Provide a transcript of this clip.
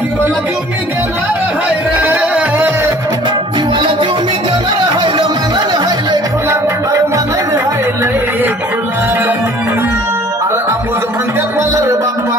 जीवाला जीव मी देणार हाय रे, जीवाला जीव मी देणार हाय रे, मनानं हाय लय खुला, अरे मनानं हाय लय खुला. अरे आमोद म्हणतात मला रे बाप्पा